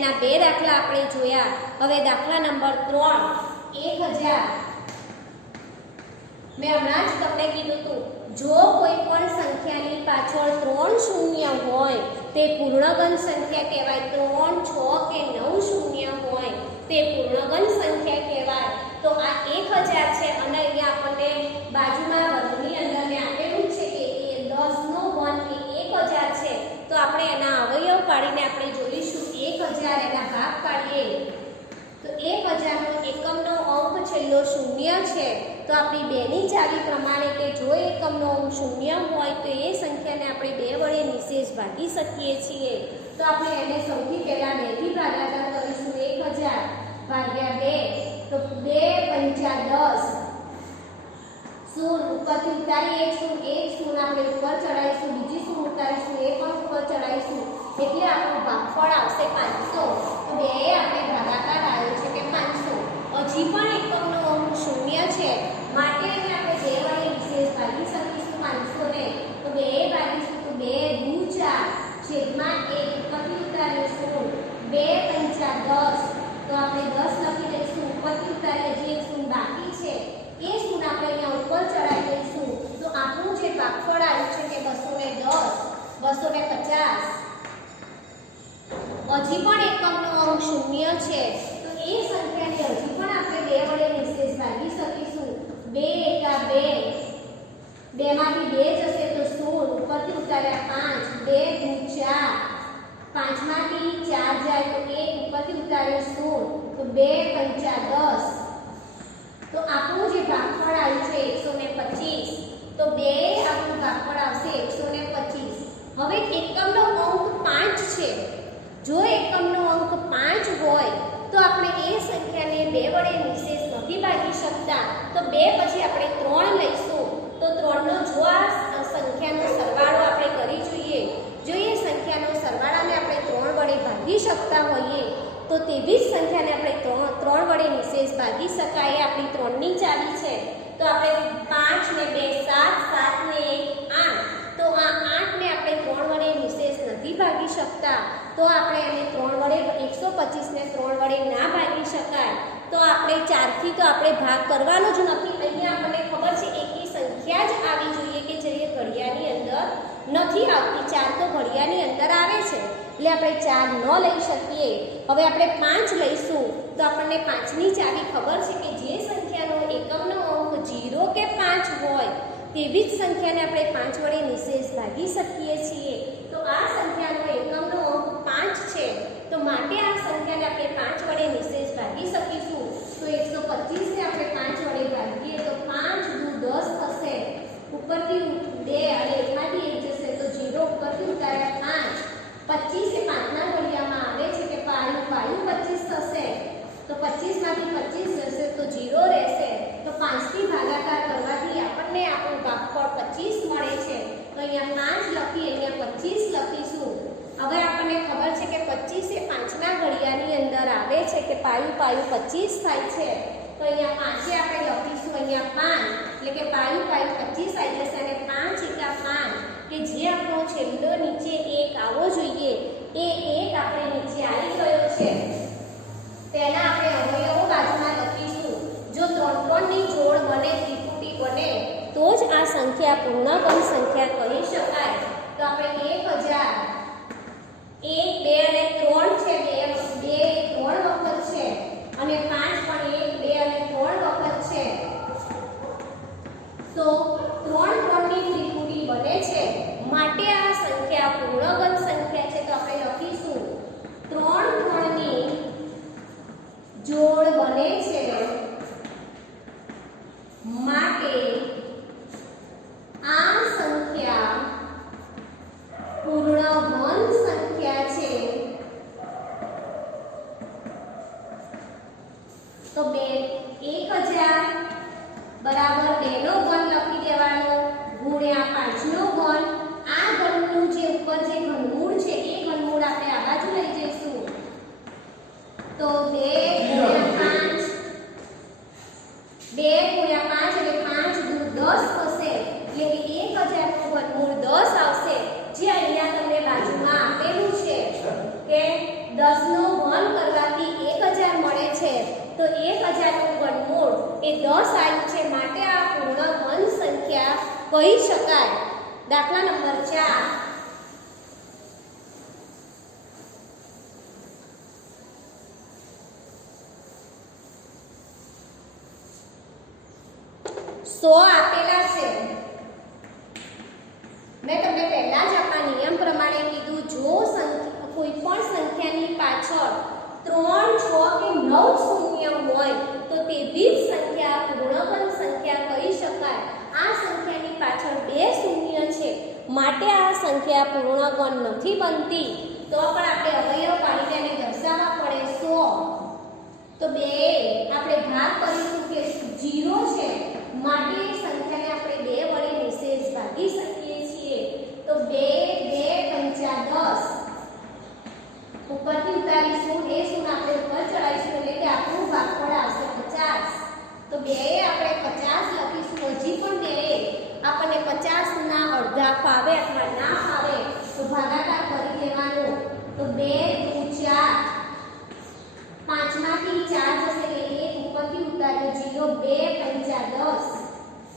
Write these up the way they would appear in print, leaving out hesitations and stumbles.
એના બે દાખલા આપણે જોયા। હવે દાખલા નંબર 3 1000 મેં હમણાં જ તમને કીધું હતું, જો કોઈ પણ સંખ્યાની પાછળ 3 શૂન્ય હોય તે પૂર્ણગણ સંખ્યા કહેવાય। 3 6 કે 9 શૂન્ય હોય તે પૂર્ણગણ સંખ્યા કહેવાય। તો આ 1000 છે અને અહીંયા આપણને બાજુમાં વર્ગની અંદર મેં આપેલું છે કે એ 10 નો ઘન એ 1000 છે। તો આપણે એના અવયવ પાડીને આપણે જોઈશું 1000 એના ભાગ પાડીએ તો 1000 નો એકમનો અંક છેલ્લો શૂન્ય છે। તો આપણી બેની ચાવી પ્રમાણે કે જો એકમનો અંક શૂન્ય હોય તો એ સંખ્યાને આપણે 2 વડે નિશેષ ભાગી શકીએ છીએ। તો આપણે એને સૌથી પહેલા 2 થી ભાગાકાર કરીશું। 1000 ભાગ્યા 2 તો 2 પંચા 10 શૂન્ય ઉપરથી ઉતારી એક શૂન્ય આપણે ઉપર ચડાવીશું, બીજી શૂન્ય ઉતારીશું, એ પણ ઉપર ચડાવીશું એટલે આપણું ભાગફળ આવશે 500। તો 2 એ આપણે ભાગાકાર આવ્યો છે કે 500। હજી પણ એકમનો અંક શૂન્ય છે માટે એને આપણે 2 વડે નિશેષ ભાગી શકીશું 500 ને। તો 2 એ ભાગીશું તો 2 દૂ 4 છેદમાં 1 ઉપરથી ઉતારીશું 2 પંચા 10 તો આપણે 10 લખી દઈશું, ઉપરથી ઉતારી હજી એક શૂન્ય બાકી છે એ શૂન્ય આપણે અહીંયા ઉપર ચડાવી દઈશું। તો આપણું જે ભાગફળ આવ્યું છે તે 210 250। હજી પણ એકમનો અંક શૂન્ય છે તો એ સંખ્યાને હજી પણ આપણે 2 વડે નિશેષ ભાગી શકીશું। 2 એકા 2 2 માંથી 2 જશે તો 16 ઉપરથી ઉતાર્યા 5 2 દૂ 4 5 માંથી 4 જાય તો 1 ઉપરથી ઉતાર્યો 16 તો 2 પંચા 10 તો આપણું જે ભાગફળ આવ્યું છે 125। તો 2 આપણું ભાગફળ આવશે 125। હવે એકમનો અંક 5 છે, જો એકમનો અંક 5 હોય તો આપણે એ સંખ્યાને 2 વડે નિશેષ નથી ભાગી શકતા। તો 2 પછી આપણે 3 લઈશું તો 3 નો જો આ સંખ્યાનો સરવાળો આપણે કરી જોઈએ, જો એ સંખ્યાનો સરવાળાને આપણે 3 વડે ભાગી શકતા હોઈએ તો તેવી જ સંખ્યાને આપણે 3 વડે નિશેષ ભાગી શકાય। એ આપણી 3 ની ચાવી છે। તો આપણે 5 ને 2 7 7 ને 1 8 તો આ 8 ને આપણે 3 વડે નિશેષ નથી ભાગી શકતા। તો આપણે એને 3 વડે 125 ને 3 વડે ના ભાગી શકાય। તો આપણે 4 થી તો આપણે ભાગ કરવાનો જ નથી। અહીંયા આપણને ખબર છે એકી સંખ્યા જ આવી જોઈએ કે જે ઘડિયાની અંદર નથી આવતી। 4 તો ઘડિયાની અંદર આવે છે એટલે આપણે 4 ન લઈ શકીએ। હવે આપણે 5 લઈશું તો આપણને 5 ની ચાવી ખબર છે કે જે સંખ્યાનો એકમનો અંક 0 કે 5 હોય તેવી જ સંખ્યાને આપણે 5 વડે નિશેષ ભાગી શકીએ છીએ। તો આ સંખ્યાનો એકમનો અંક 5 છે તો માટે આ સંખ્યાને આપણે 5 વડે નિશેષ ભાગી શકીશું। તો 125 ને આપણે 5 વડે ભાગીએ તો 5 દૂ 10 થશે, ઉપરથી 2 અને એકમાંથી 1 જશે તો 0 ઉપરથી ઉતાર્યા 5 25 એ 5 ના ઘડિયામાં આવે છે કે પાયું 25 થશે તો 25 માંથી 25 જશે તો 0 રહેશે। તો 5 થી ભાગાકાર કરવાથી આપણને આપણું ભાગફળ 25 મળે છે। તો અહીંયા 5 લખી અહીંયા 25 લખીશું। હવે આપણને ખબર છે કે 25 એ 5 ના ઘડિયાની અંદર આવે છે કે પાયું 25 થાય છે। તો અહીંયા 5 આપણે લખીશું અહીંયા 5 એટલે કે પાયું 25 આવી જશે અને 5 એકા 5 કે જે આપણો છેલ્લો નીચે 1 આવવો જોઈએ એ 1 આપણે નીચે આવી ગયો છે। તેના આપણે અવયવો બાજુમાં લખીશું। જો 3 3 ની જોડ બને, ત્રિપુટી બને તો જ આ સંખ્યા પૂર્ણગણ સંખ્યા કહી શકાય। તો આપણે 1000 1 2 અને 3 છે, 2 3 વખત છે અને 5 પણ 1 2 અને 3 વખત છે તો 3 3 ની ત્રિપુટી બને છે માટે આ સંખ્યા પૂર્ણગણ સંખ્યા છે। તો આપણે લખીશું 3 3 ની જોડ બને છે માટે આ સંખ્યા પૂર્ણગણ સંખ્યા છે। તો 1000 બરાબર 2 નો ઘન લખી દેવાનો ગુણ્યા 5 નો ઘન। આ ઘનનું જે ઉપર જે ઘનમૂળ છે એ ઘનમૂળ આપણે આ બાજુ લઈ જઈશું તો 2 ગુણ્યા 5 એટલે 5 દૂ 10 થશે એટલે કે 1000 નું ઘનમૂળ 10 આવશે। જે અહીંયા તમને બાજુમાં આપેલું છે કે 10 નો ઘન 1000નું ઘનમૂળ એ 10 આવ્યું છે, માટે આ પૂર્ણ ઘન સંખ્યા કહી શકાય. દાખલા નંબર 4, 100 આપેલા છે. મેં તમને પહેલા જ આપણા નિયમ પ્રમાણે કીધું, જો કોઈ પણ સંખ્યાની પાછળ 3, 6 કે 9 શૂન્ય હોય તો તેવી જ સંખ્યા પૂર્ણઘન સંખ્યા કહી શકાય. આ સંખ્યાની પાછળ 2 શૂન્ય છે, માટે આ સંખ્યા પૂર્ણઘન નથી બનતી. તો પણ આપણે અવયવ પાડીને એને દર્શાવવા પડે 100. તો 2 આપણે ભાગ કરીશું કે 0 છે, માટે એ સંખ્યાને આપણે 2 વડે નિશેષ ભાગી શકીએ છીએ. તો 2 2 5 10 ઉપરથી ઉતારીશું, એ શૂન્ય આપણે ઉપર ચડાવીશું, એટલે કે આપણું ભાગફળ આવશે 50. તો 2 આપણે 50 લખીશું. હજી પણ 2 આપણને 50 ના અડધા ફાવે અથવા ના ફાવે તો ભાગાકાર કરી દેવાનો. તો 2 2 4, 5 માંથી 4 જશે એટલે 1 ઉપરથી ઉતાર્યો 0, 2 5 10,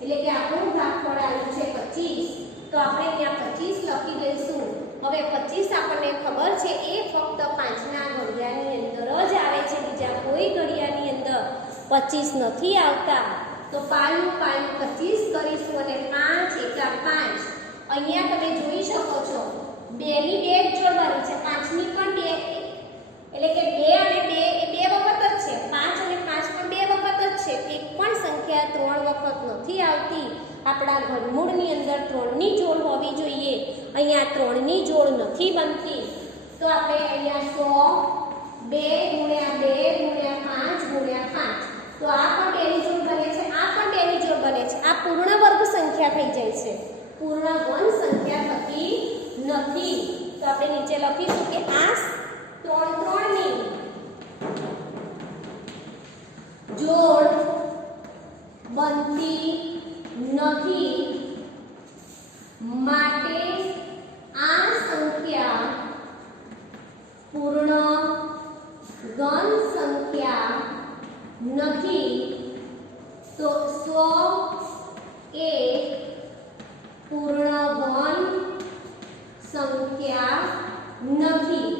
એટલે કે આપણું ભાગફળ આવ્યું છે 25. તો આપણે ત્યાં 25 લખી દઈશું. હવે 25 આપણને ખબર છે એ ફક્ત 5ના ઘડિયાની અંદર જ આવે છે, બીજા કોઈ ઘડિયાની અંદર 25 નથી આવતા. તો પાયું 25 કરીશું અને 5 એકા 5. અહીંયા તમે જોઈ શકો છો 2 ની 2 જોડવાની છે, 5 ની પણ 2, એટલે કે 2 અને 2 એ 2 વખત જ છે, 5 અને 5 પણ 2 વખત જ છે. એક પણ સંખ્યા 3 વખત નથી આવતી. આપણા ઘનમૂળની અંદર 3 ની જોડ હોવી જોઈએ, અહીંયા 3 ની જોડ નથી બનતી. તો આપણે અહીંયા 100 2 × 2 × 5 × 5. તો આ પણ 2 ની જોડ બને છે, આ પણ 2 ની જોડ બને છે. આ પૂર્ણ વર્ગ સંખ્યા થઈ જાય છે, પૂર્ણ ઘન સંખ્યા થતી નથી. તો આપણે નીચે લખીશું કે આ 3 3 ની જોડ બનતી નથી, માટે આ સંખ્યા પૂર્ણ ઘન સંખ્યા નથી. તો 100 એ પૂર્ણ ઘન સંખ્યા નથી,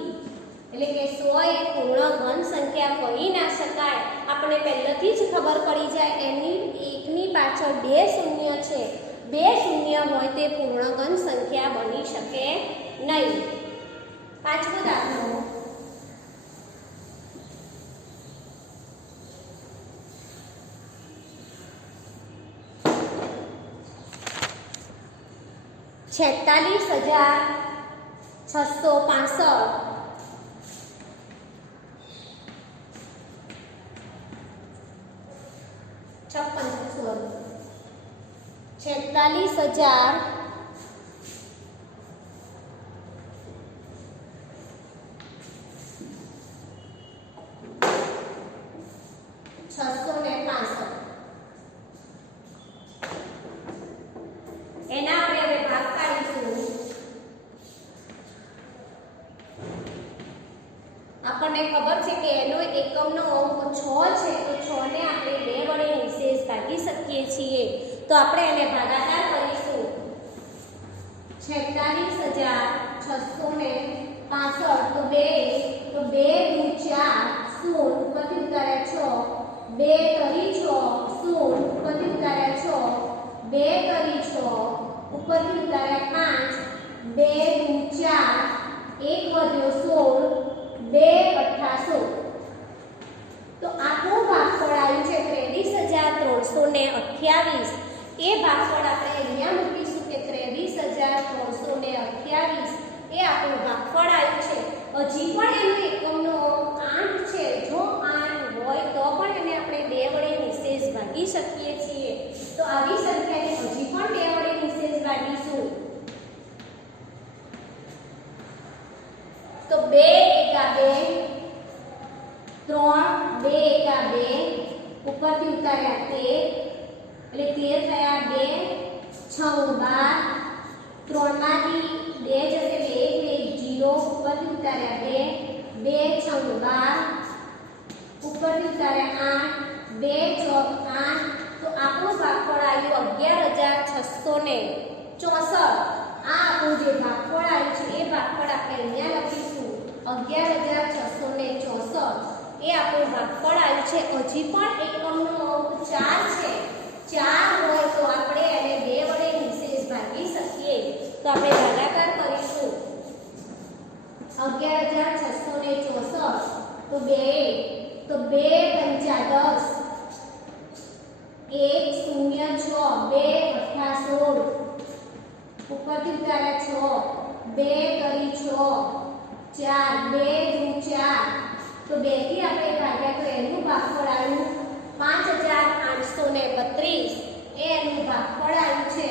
એટલે કે 100 એ પૂર્ણ ઘન સંખ્યા કહી ના શકાય. આપણે પહેલેથી જ ખબર પડી જાય, એની એકની પાછળ 2 શૂન્ય છે, 2 શૂન્ય હોય તે પૂર્ણ ઘન સંખ્યા બની શકે નહીં. પાંચમો દાખલો, $46,665 એના આપણે હવે ભાગ પાડીશું. આપણને ખબર છે કે એનો એકમનો અંક 6 છે, તો 6 ને આપણે 2 વડે નિશેષ ભાગી શકીએ છીએ. તો આપણે એને ભાગાકાર કરીશું. 46,665 તો 2 × 4 0 ઉપરથી ઉતાર્યા 6, 2 કરી 6 0 ઉપરથી ઉતાર્યા 6, 2 કરી 6 ઉપરથી ઉતાર્યા 5, 2 × 4 1 વધ્યો 16, 2 × 8 16. તો આપણું ભાગફળ આવ્યું છે 23,328. એ ભાગફળ આપણે અહીંયા મૂકીશું કે 23,328 એ આપણું ભાગફળ આવ્યું છે. હજી પણ એનો એકમનો અંક 8 છે, જો 8 હોય તો પણ એને આપણે 2 વડે નિશેષ ભાગી શકીએ છીએ. તો આવી સંખ્યાને હજી પણ 2 વડે નિશેષ ભાગીશું. તો 2 એકા 2, 3 2 એકા 2 ઉપરથી ઉતાર્યા 13, એટલે 13 થયા 2 6 12, 3 માંથી 2 જશે 2 1 0 ઉપરથી ઉતાર્યા 2 2 6 12 ઉપરથી ઉતાર્યા 8 2 ચોક 8 તો આપણું ભાગફળ આવ્યું 11,664 આ આપણું જે ભાગફળ આવ્યું છે એ ભાગફળ આપણે અહીંયા લખીશું 11,664 એ આપણું ભાગફળ આવ્યું છે હજી પણ એકમનો અંક 4 છે 4 હોય તો આપણે એને 2 વડે નિશેષ ભાગી શકીએ તો આપણે ભાગાકાર કરીશું 11,664 તો 2 પંચા 10 1 0 6 2 અઠ્ઠા 16 ઉપરથી ઉતાર્યા 6 2 કરી 6 4 2 દુ 4 તો 2 થી આપણે ભાગ્યા તો એનું ભાગફળ આવ્યું 5,832 એનું ભાગફળ આવ્યું છે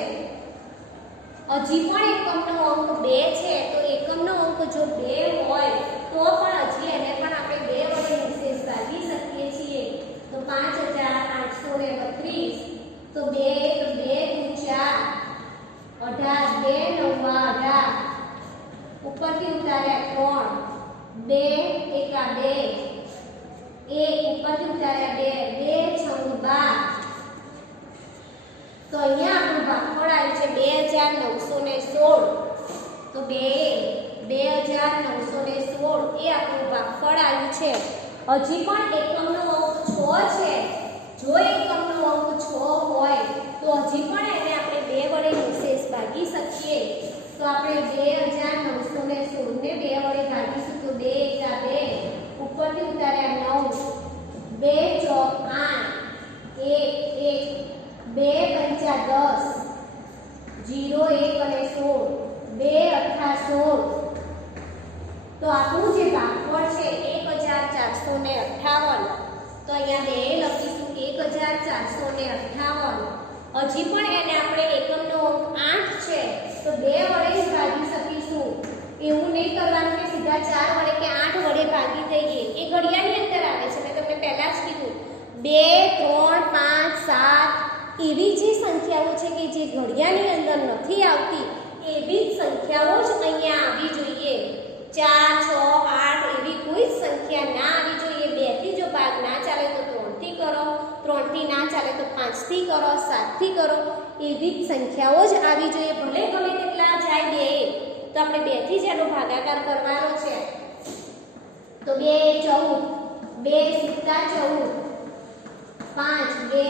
હજી પણ એકમનો અંક 2 છે તો એકમનો અંક જો 2 હોય તો પણ હજી એને પણ આપણે 2 વડે નિશેષ ભાગી શકીએ છીએ તો 5,832 તો 2 દુ 4 18 2 9 18 ઉપરથી ઉતાર્યા 3 2 એકા 2 1 ઉપરથી ઉતાર્યા 2 2 6 12 તો અહીંયા આપણું ભાગફળ આવ્યું છે 2,916 તો 2,916 એ આપણું ભાગફળ આવ્યું છે હજી પણ એકમનો અંક 6 છે જો એકમનો અંક 6 હોય તો હજી પણ એને આપણે 2 વડે નિશેષ ભાગી શકીએ તો આપણે 2,916 ને 2 વડે ભાગીશું તો 2 એકા 2 ઉપરથી ઉતાર્યા 9 2 ચોક 8 1 1 2 પંચા 10 0 1 અને 16 2 અઠ્ઠા 16 તો આપણું જે ભાગફળ છે 1,458 તો અહીંયા 2 લખીશું 1,458 હજી પણ એને આપણે એકમનો અંક 8 છે તો 2 વડે જ ભાગી શકીશું એવું નહીં કરવાનું કે સીધા 4 વડે કે 8 વડે ભાગી દઈએ એ ઘડિયાની અંદર આવે છે મેં તમને પહેલા જ કીધું 2 3 5 7 એવી જે સંખ્યાઓ છે કે જે ઘડિયાની અંદર નથી આવતી એવી જ સંખ્યાઓ જ અહીંયા આવી જોઈએ 4 6 8 એવી કોઈ સંખ્યા ના આવી જોઈએ 2 થી જો ભાગ ના ચાલે તો 3 થી કરો 3 થી ના ચાલે તો 5 થી કરો 7 થી કરો એવી જ સંખ્યાઓ જ આવી જોઈએ ભલે ગમે તેટલા જાય 2 તો આપણે 2 થી જ એનો ભાગાકાર કરવાનો છે તો 2 14 2 સિત્તા 14 5 2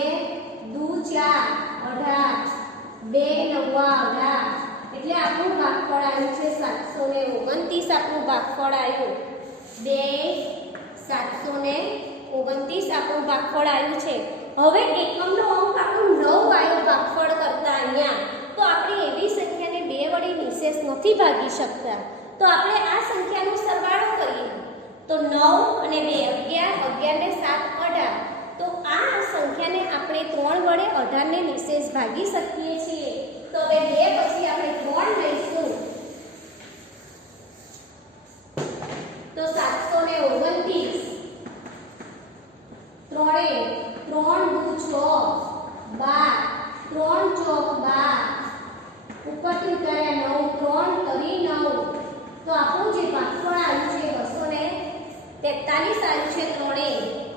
દુ 4 18 2 નવા 18 એટલે આપણું ભાગફળ આવ્યું છે 729 આપણું ભાગફળ આવ્યું 729 આપણું ભાગફળ આવ્યું છે હવે એકમનો અંક આપણું 9 આવ્યો ભાગફળ કરતા અહીંયા તો આપણે એવી સંખ્યાને 2 વડે નિશેષ નથી ભાગી શકતા તો આપણે આ સંખ્યાનો સરવાળો કરીએ તો 9 અને 2 11 11 ને 7 18 તો આ સંખ્યાને આપણે 3 વડે 18 ને નિશેષ ભાગી શકીએ છીએ તો હવે 2 પછી આપણે 3 લઈશું તો 729 3 દુ 6 12 3 ચોક 12 ઉપરથી ઉતાર્યા 9 3 કરી 9 તો આપણું જે ભાગફળ આવ્યું છે 243 આવ્યું છે 3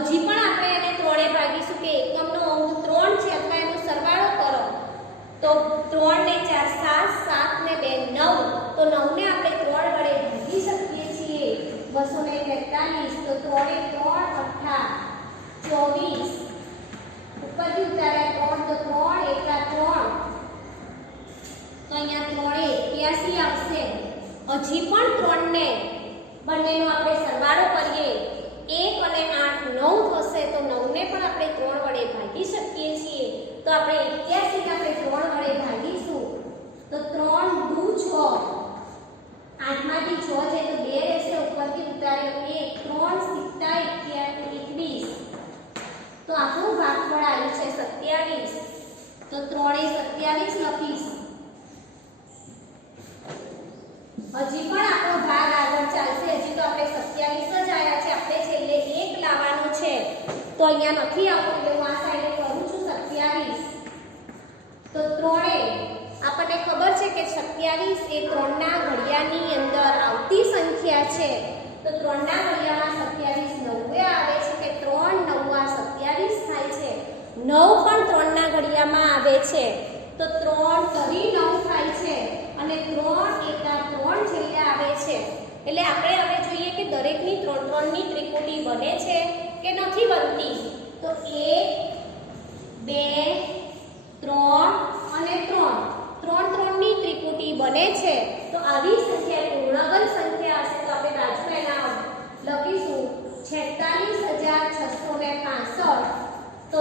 હજી પણ આપણે એને 3 ભાગીશું કે એકમનો અંક 3 છે અથવા એનો સરવાળો કરો તો 3 ને 4 7 7 ને 2 9 તો 9 ને આપણે 3 વડે ભાગી શકીએ છીએ 243 તો 3 8 24 ઉપરથી ઉતાર્યા 3 તો 3 એકા 3 તો અહીંયા 3 81 આવશે હજી પણ 3 ને બંનેનો આપણે સરવાળો કરીએ 1 અને 8 9 થશે તો 9 ને પણ આપણે 3 વડે ભાગી શકીએ છીએ તો આપણે 81 ને આપણે 3 વડે ભાગીશું તો 3 દુ 6 8 માંથી 6 છે તો 2 રહેશે ઉપરથી ઉતાર્યો 1 3 સિત્તા 21 તો આપણું ભાગફળ આવ્યું છે 27 તો 3 એ 27 લખીશું હજી પણ આપણો ભાગ આગળ ચાલશે હજી તો આપણે 27 જ આવ્યા છે આપણે છેલ્લે 1 લાવવાનું છે તો અહીંયા નથી આવતું એટલે હું આ સાઈડે કરું છું 27 તો 3 આપણને ખબર છે કે 27 એ 3 ના ઘડિયાની અંદર આવતી સંખ્યા છે તો 3 ના ઘડિયામાં 27 9 આવે છે કે 3 9 પણ 3 ના ઘડિયામાં આવે છે તો 3 તરી 9 થાય છે અને 3 એકા 3 છેલ્લે આવે છે એટલે આપણે હવે જોઈએ કે દરેકની 3 ની ત્રિપુટી બને છે કે નથી બનતી તો 1 2 3 અને 3 ની ત્રિપુટી બને છે તો આવી સંખ્યા પૂર્ણગણ સંખ્યા હશે તો આપણે બાજુ એના લખીશું 46665 તો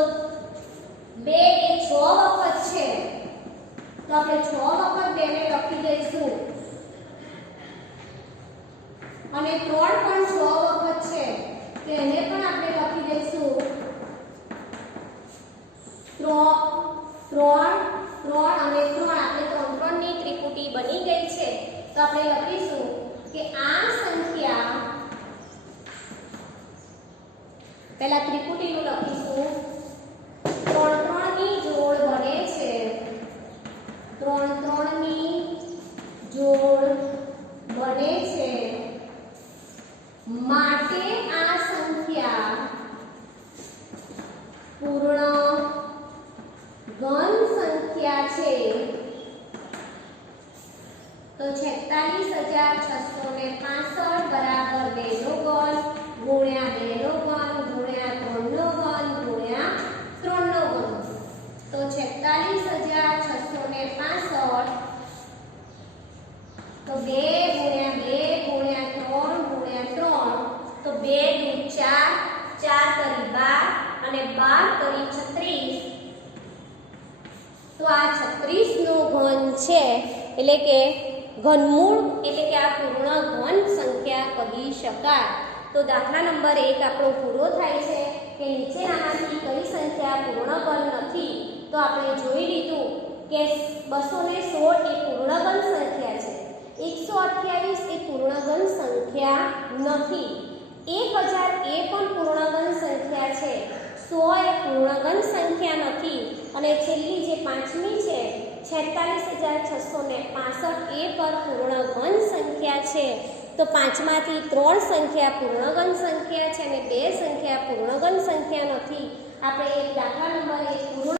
2 એ 6 વખત છે તો આપણે 6 વખત 2 ને લખી દઈશું અને 3 પણ 6 વખત છે તો એને પણ આપણે લખી દઈશું 3 અને 3 આપણે 3 ની ત્રિપુટી બની ગઈ છે તો આપણે લખીશું કે આ સંખ્યા પહેલા ત્રિપુટીનું લખીશું 3 ની જોડ બને છે 3 ની જોડ બને છે માટે આ સંખ્યા પૂર્ણ ઘન સંખ્યા છે તો 46665 બરાબર 2 નો ઘન ગુણ્યા 2 નો ઘન ગુણ્યા 3 નો ઘન ગુણ્યા 3 નો ઘન તો 46665 તો 2 ગુણ્યા 2 ગુણ્યા 3 ગુણ્યા 3 તો 2 દુ 4 4 તરી 12 અને 12 તરી 36 તો આ 36 નો ઘન છે એટલે કે ઘનમૂળ એટલે કે આ પૂર્ણ ઘન સંખ્યા કહી શકાય તો દાખલા નંબર 1 આપણો પૂરો થાય છે કે નીચેનામાંથી કઈ સંખ્યા પૂર્ણ ઘન નથી તો આપણે જોઈ લીધું કે 216 એ પૂર્ણ ઘન સંખ્યા છે 128 એ પૂર્ણ ઘન સંખ્યા નથી 1000 એ પણ પૂર્ણ ઘન સંખ્યા છે 100 એ પૂર્ણ ઘન સંખ્યા નથી અને છેલ્લી જે પાંચમી છે 46665 એ પર પૂર્ણ ઘન સંખ્યા છે તો પાંચમાંથી 3 સંખ્યા પૂર્ણ ઘન સંખ્યા છે અને 2 સંખ્યા પૂર્ણ ઘન સંખ્યા નથી આપણે એક દાખલા નંબર 1 પૂર્ણ